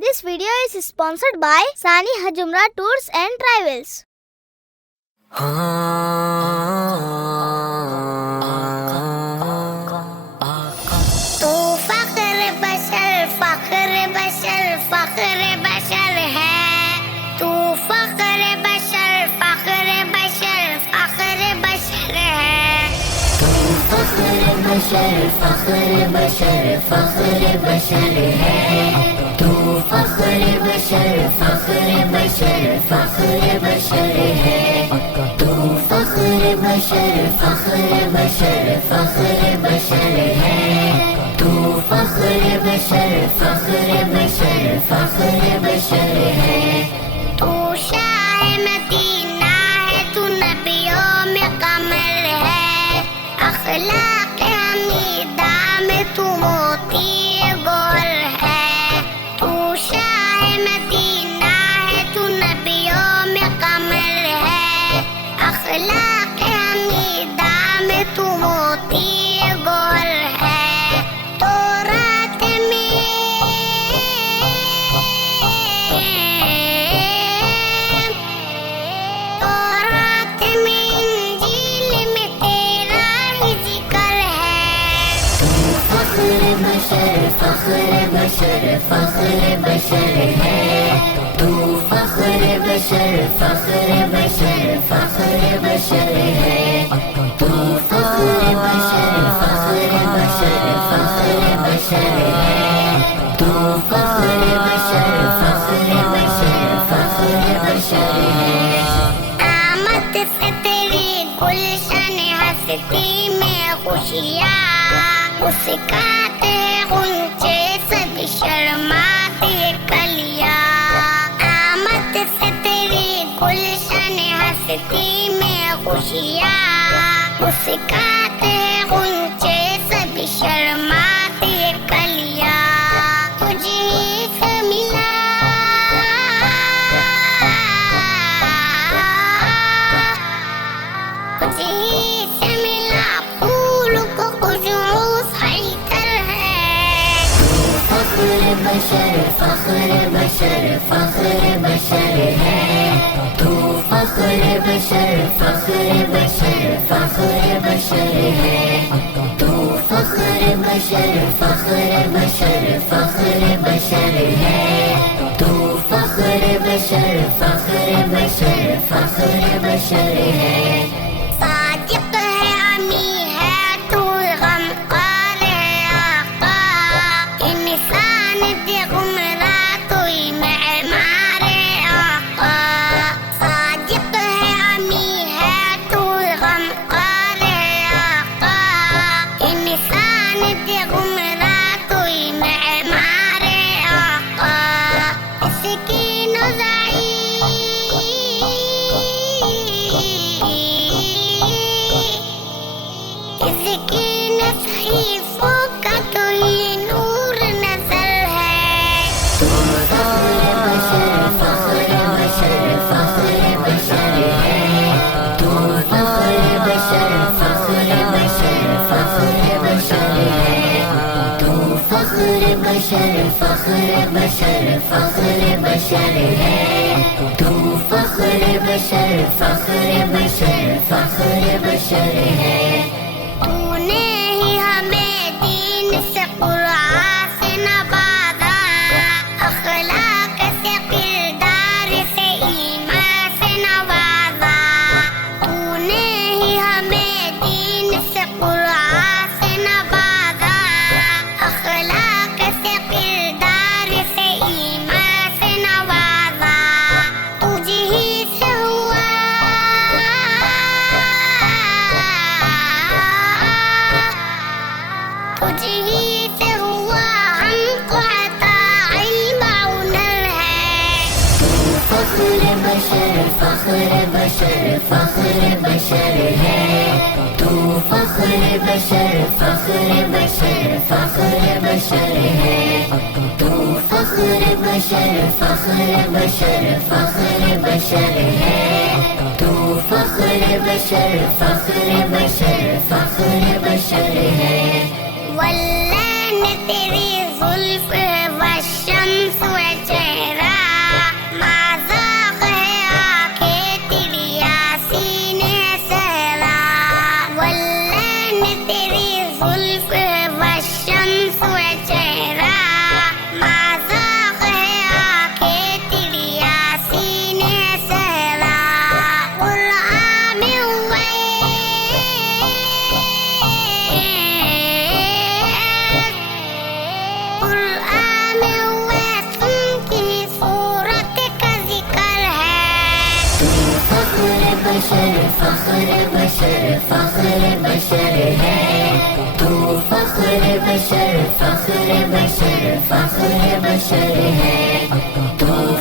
This video is sponsored by Sani Hajumra Tours and Travels. تو فخر بشر ہے تو فخر بشر ہے تو فخر بشر ہے تو فخر بشر ہے تو فخر بشر ہے تو فخر بشر ہے تو شاہ مدینہ ہے تو نبیوں میں قمر ہے اخلاق حمیدہ میں تو موتی گول ہے تو شاہ مدینہ ہے تو نبیوں میں قمر ہے اخلاق حمیدہ میں تو موتی گول ہے تو رات میں انجیل میں تیرا ہی ذکر ہے تو فخر بشر ہے تو فخر بشر ہے تو فخر بشر ہے تو فخر بشر ہے آمد سے تیری گلشن ہستی میں خوشیاں مسکاتے غنچے سب شرماتے کلیاں آمد سے تیری گلشن ہستی میں خوشیاں مسکاتے غنچے سب شرماتے کلیاں تجھے سے ملا پھول کو خشوص حیدر ہے فخر بشر ہے تو فخر بشر ہے تو فخر بشر ہے تو فخر بشر ہے صادق ہے امی ہے تو غم قار ہے آقا انسان دے گمراہ توئی معمار ہے آقا صادق ہے امی ہے تو غم قار ہے آقا انسان دے گمراہ توئی معمار ہے آقا اس کی نزائی اس کی صحیفوں کا تو یہ نور نظر ہے تو فخر بشر ہے تو فخر بشر ہے تو فخر بشر ہے تو فخر بشر ہے تو نے ہی ہمیں دین سے قرآن سے نوازا اخلاق سے کردار سے ایمان سے نوازا تو نے ہی ہمیں دین سے قرآن سے نوازا اخلاق سے کردار سے ایمان سے نوازا تجھ ہی سے ہوا تجھ ہی سے ہوا ہم کو عطا علم و ہنر ہے تو فخر بشر ہے تو فخر بشر ہے تو فخر بشر ہے تو فخر بشر ہے واللہ نے تیری زلف والشمس وجہ بشر فخر بشر فخر بشر ہے تو فخر بشر فخر بشر فخر بشر ہے تو